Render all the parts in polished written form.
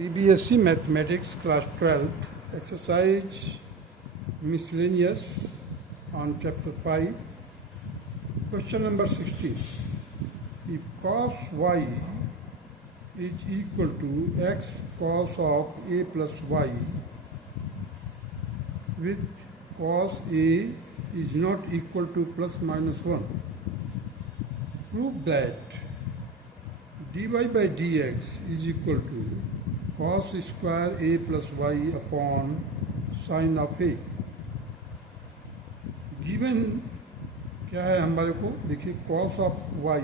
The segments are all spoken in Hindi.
CBSE Mathematics Class 12th Exercise Miscellaneous on Chapter 5. Question number 16. If cos y is equal to x cos of a plus y with cos a is not equal to plus minus 1, prove that dy by dx is equal to cos square a plus y upon sin of a. Given क्या है हमारे को, देखिए cos of y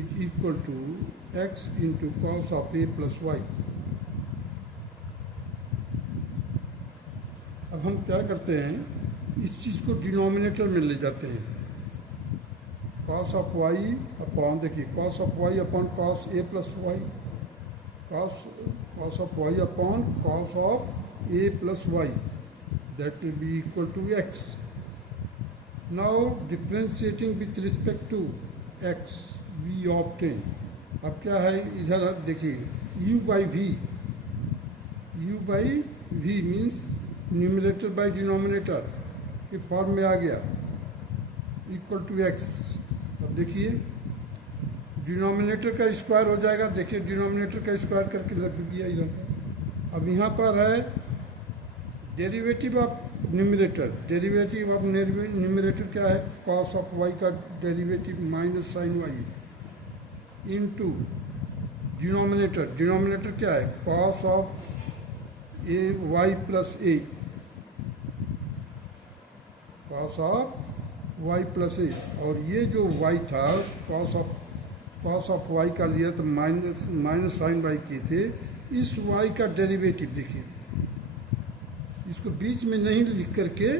is equal to x into cos of a plus Y. अब हम क्या करते हैं, इस चीज़ को डिनोमिनेटर में ले जाते हैं. cos ऑफ y अपॉन, देखिए cos of y upon cos a plus Y, cos of y upon cos of a plus y, that will be equal to x. Now differentiating with respect to x we obtain, अब क्या है इधर देखिए u by v means numerator by denominator के फॉर्म में आ गया, इक्वल टू x. अब देखिए डिनोमिनेटर का स्क्वायर हो जाएगा, देखिए डिनोमिनेटर का स्क्वायर करके रख दिया इधर पर. अब यहाँ पर है derivative of numerator. Derivative of numerator क्या है, कॉस ऑफ वाई का derivative minus sine Y into denominator. Denominator क्या है, cos of A Y plus A, cos of Y plus A. और ये जो वाई था कॉस ऑफ वाई का लिया तो माइनस साइन वाई किए थे. इस वाई का डेरिवेटिव देखिए, इसको बीच में नहीं लिख करके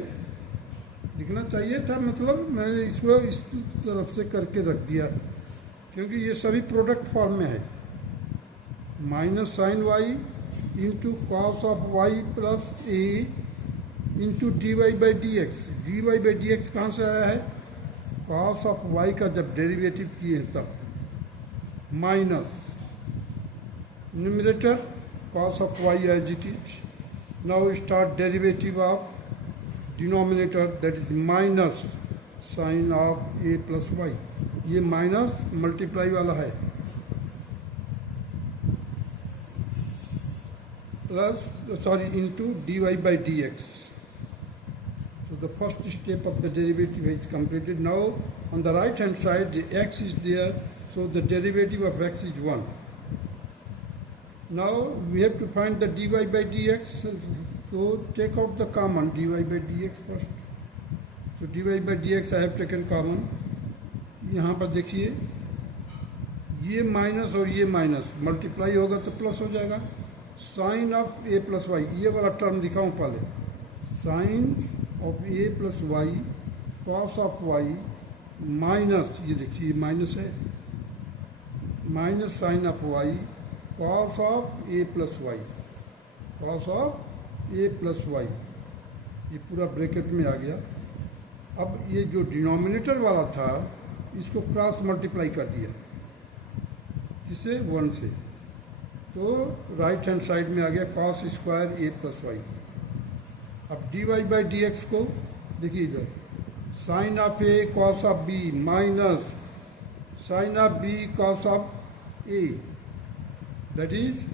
लिखना चाहिए था, मतलब मैंने इसको इस तरफ से करके रख दिया क्योंकि ये सभी प्रोडक्ट फॉर्म में है. Minus sine Y into cos of Y plus A into D Y by D X. D Y by D X कहाँ से आया है, कॉस ऑफ वाई का जब डेरिवेटिव किए हैं तब, minus numerator cos of y as it is. Now start derivative of denominator, that is minus sin of a plus y. ये माइनस मल्टीप्लाई वाला है, plus sorry into D Y by D X. So the first step of the derivative is completed. Now on the right hand side the x is there, so the derivative of x is 1. Now we have to find the dy by dx, so take out the common dy by dx first. So dy by dx I have taken common. यहाँ पर देखिए ये माइनस और ये माइनस मल्टीप्लाई होगा तो प्लस हो जाएगा. Sine of A plus Y, ये वाला टर्म दिखाऊँ पहले, sine of A plus Y cos of Y minus, ये देखिए माइनस है, minus sine of Y cos of A plus Y, cos of A plus Y, ये पूरा ब्रैकेट में आ गया. अब ये जो डिनोमिनेटर वाला था इसको क्रॉस मल्टीप्लाई कर दिया, किसे, 1 से, तो राइट हैंड साइड में आ गया cos square A plus Y. अब D Y by D X को देखिए इधर, sine of A cos of B minus sine of B cos of A, that is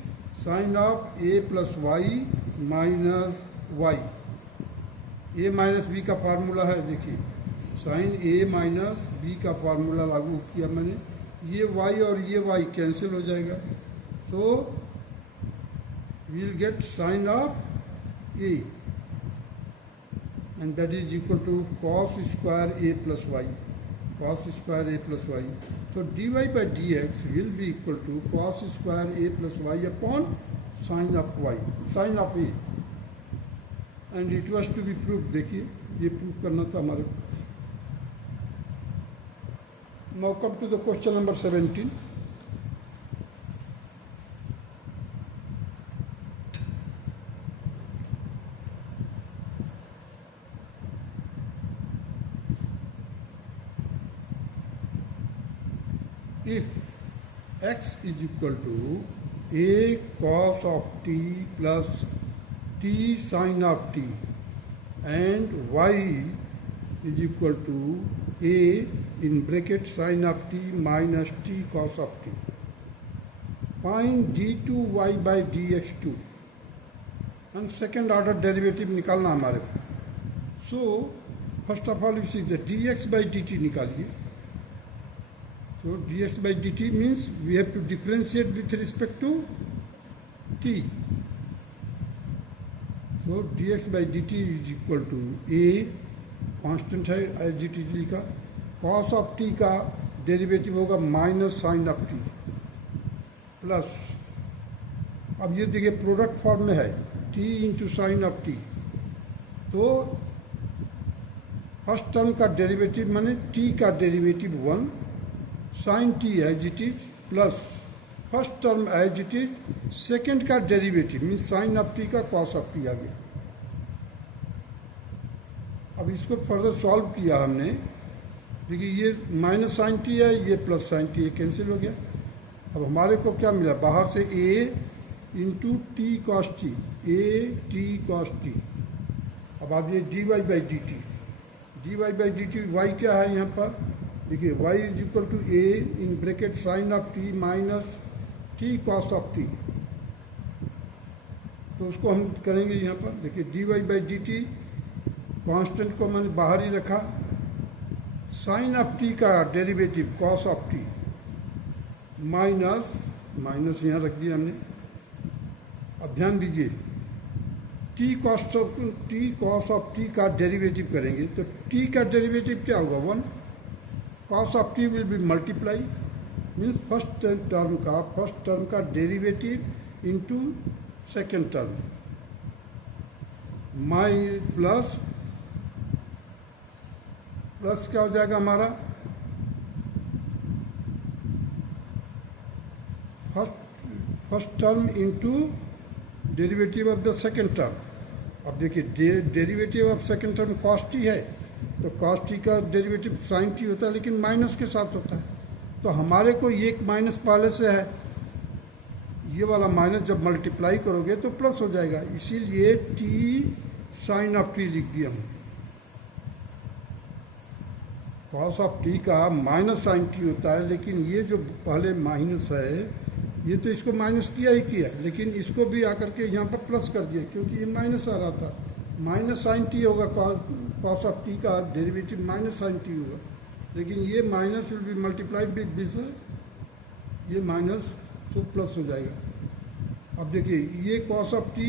sine of A plus Y minus Y. A minus B का फार्मूला है, देखिए साइन ए माइनस बी का फार्मूला लागू किया मैंने, ये वाई और ये वाई कैंसिल हो जाएगा, तो we'll get sine of A and that is equal to cos square a plus y, cos square a plus y. So dy by dx will be equal to cos square a plus y upon sin of y, sin of a, and it was to be proved. देखिए ये प्रूव करना था हमारे को. Now come to the question number 17. If x is equal to a cos of t plus t sin of t and y is equal to a in bracket sin of t minus t cos of t. Find d2y by dx2 and second order derivative निकालना हमारे को. So first of all you see the dx by dt निकालिए. So dx by dt means we have to differentiate with respect to t. So dx by dt is equal to a constant है एज इट इज लिखा. कॉस ऑफ टी का डेरिवेटिव होगा minus sine of T plus, अब ये देखिए प्रोडक्ट फॉर्म में है T into sine of T. तो फर्स्ट टर्म का डेरिवेटिव माने टी का derivative 1 sine T as it is plus first term as it is, second का derivative mean sine of T का कॉस ऑफ टी आ गया. अब इसको फर्दर सॉल्व किया हमने. देखिए ये माइनस साइन टी है, ये प्लस साइन टी है, कैंसिल हो गया. अब हमारे को क्या मिला बाहर से a into T cos T, A T cos T. अब आप ये D Y by D T, D Y by D T Y क्या है यहाँ पर देखिए y is equal to a in bracket sine of T minus T cos of T. तो उसको हम करेंगे यहाँ पर देखिए D Y by D T constant को मैंने बाहर ही रखा, साइन ऑफ टी का derivative cos of T minus minus यहाँ रख दिया हमने. अब ध्यान दीजिए टी कॉस ऑफ टी का डेरिवेटिव करेंगे तो टी का डेरिवेटिव क्या होगा 1. Cos of T will be multiply means first term का डेरिवेटिव इनटू सेकेंड टर्म माई प्लस क्या हो जाएगा हमारा first term into derivative of the second term. अब देखिए derivative of second term cos T है तो कॉस टी का डेरिवेटिव साइन टी होता है लेकिन माइनस के साथ होता है. तो हमारे को ये एक माइनस पहले से है, ये वाला माइनस जब मल्टीप्लाई करोगे तो प्लस हो जाएगा, इसीलिए टी साइन ऑफ टी लिख दिया हमने. कॉस ऑफ टी का माइनस साइन टी होता है लेकिन ये जो पहले माइनस है ये तो इसको माइनस किया ही किया, लेकिन इसको भी आकर के यहाँ पर प्लस कर दिया क्योंकि ये माइनस आ रहा था. माइनस साइन टी होगा, कॉस ऑफ टी का डेरिवेटिव माइनस साइन टी होगा, लेकिन ये minus will be multiplied with this, ये माइनस तो प्लस हो जाएगा. अब देखिए ये कॉस ऑफ टी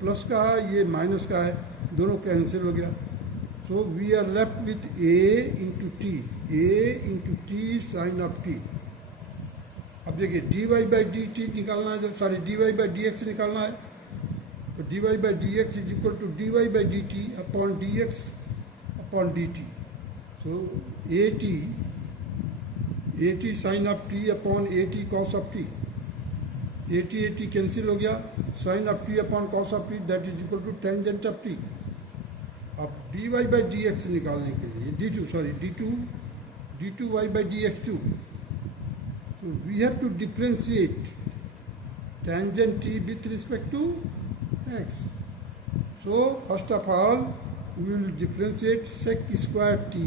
प्लस का है, ये माइनस का है, दोनों कैंसिल हो गया. So we are left with a into T sine of T. अब देखिए D Y by D T निकालना है, sorry D Y by D X निकालना है. तो D Y by D X is equal to D Y by D T upon D X upon D T. So A T sine of T upon A T cos of T, A T cancel हो गया, sign of T upon cos of T that is equal to tangent of T. अब D Y by D X निकालने के लिए D two Y by D X two, so we have to differentiate tangent t with respect to x. So first of all we will differentiate sec square t.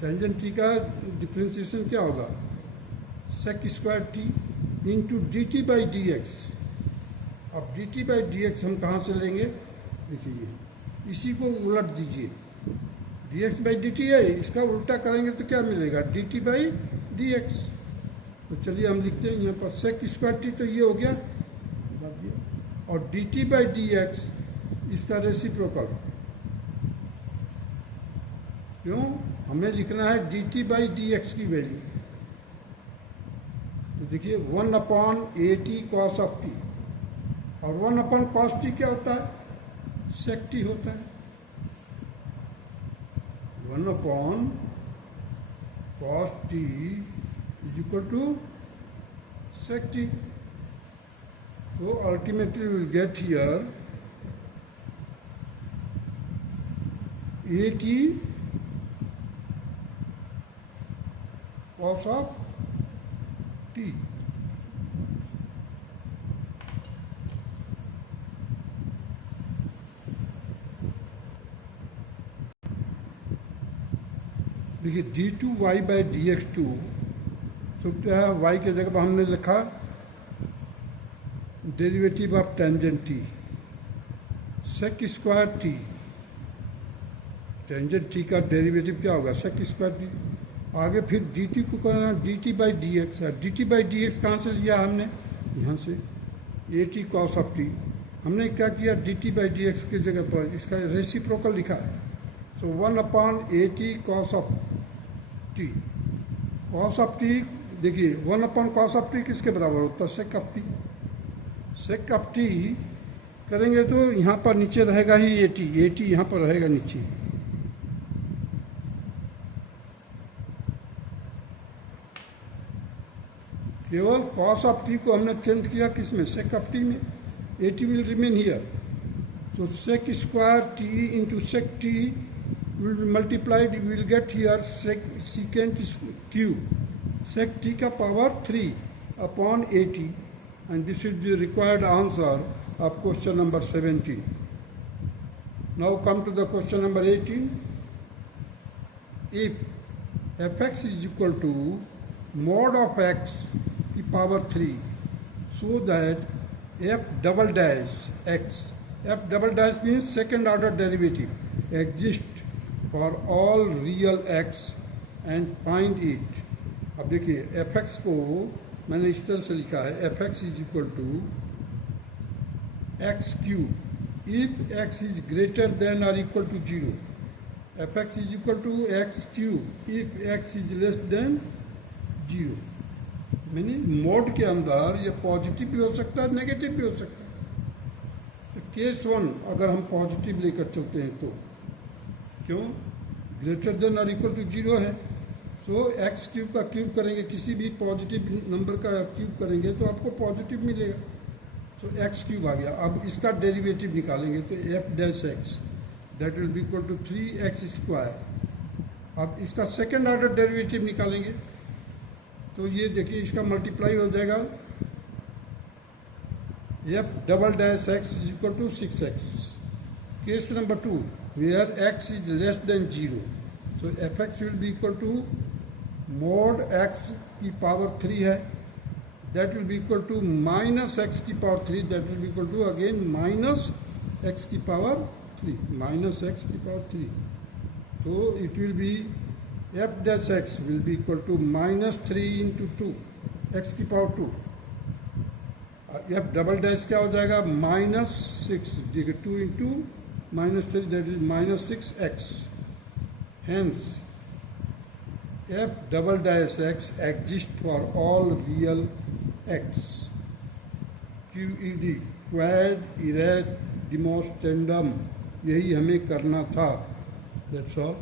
tangent t का डिफ्रेंसिएशन क्या होगा sec square t into dt by dx. अब dt by dx हम कहाँ से लेंगे देखिए इसी को उलट दीजिए, dx by dt है, इसका उल्टा करेंगे तो क्या मिलेगा dt by dx. तो चलिए हम लिखते हैं यहाँ पर sec स्क्वायर टी, तो ये हो गया बात ये, और dt बाई डी एक्स इसका रेसिप्रोकल. क्यों हमें लिखना है dt बाई डी एक्स की वैल्यू. तो देखिए 1 upon A T cos of T, और 1 अपॉन कॉस टी क्या होता है sec टी होता है. 1 upon cos t is equal to sec t. So ultimately we will get here a t cos of t देखिए D two Y by D X two, तो क्या है, वाई के जगह पर हमने लिखा derivative of tangent T, sec square T, tangent T का डेरिवेटिव क्या होगा, सेक स्क्वायर टी। आगे फिर डी टी को करना D T by D X, D T by D X कहाँ से लिया हमने, यहाँ से ए टी कॉस ऑफ टी। हमने क्या किया, D T by D x की जगह पर इसका रेसिप्रोकल लिखा है, सो 1/at cos of T. Cos of T देखिए 1/cos ऑफ टी किसके बराबर होता है, sake of T. Sake of T करेंगे तो यहाँ पर नीचे रहेगा ही ए टी यहाँ पर रहेगा नीचे। केवल कॉस ऑफ टी को हमने चेंज किया किस में, सेक ऑफ टी में। A T will remain here, so sec square t into sec t will be multiplied, you will get here secant cube, sec t का power 3 upon 80, and this is the required answer of question number 17. Now come to the question number 18. If fx is equal to mod of x की power 3, so that f double dash x, f double dash means second order derivative, exists for all real x and find it. अब देखिए fx को मैंने इस तरह से लिखा है, fx is equal to x cube if x is greater than or equal to 0, fx is equal to x cube if x is less than 0। मैंने मोड के अंदर ये पॉजिटिव भी हो सकता है, नेगेटिव भी हो सकता है। तो केस 1 अगर हम पॉजिटिव लेकर चलते हैं तो क्यों, ग्रेटर देन और इक्वल टू 0 है, सो एक्स क्यूब का क्यूब करेंगे, किसी भी पॉजिटिव नंबर का क्यूब करेंगे तो आपको पॉजिटिव मिलेगा, सो एक्स क्यूब आ गया। अब इसका डेरिवेटिव निकालेंगे तो F dash X that will be equal to 3x square. अब इसका सेकेंड ऑर्डर डेरिवेटिव निकालेंगे तो ये देखिए इसका मल्टीप्लाई हो जाएगा, F double dash X is equal to 6x। Case number 2 where x is less than 0, so F X will be equal to mod x की पावर 3 है, that will be equal to minus X की power 3, that will be equal to again minus X की पावर 3, माइनस एक्स की पावर 3। तो it will be f dash x will be equal to minus 3 into 2 x की पावर 2। f डबल डैश क्या हो जाएगा, -6, देखिए 2 into -3 that is -6x। Hence f double dash x exists for all real x। QED quad erect demonstrandum, यही हमें करना था, that's all।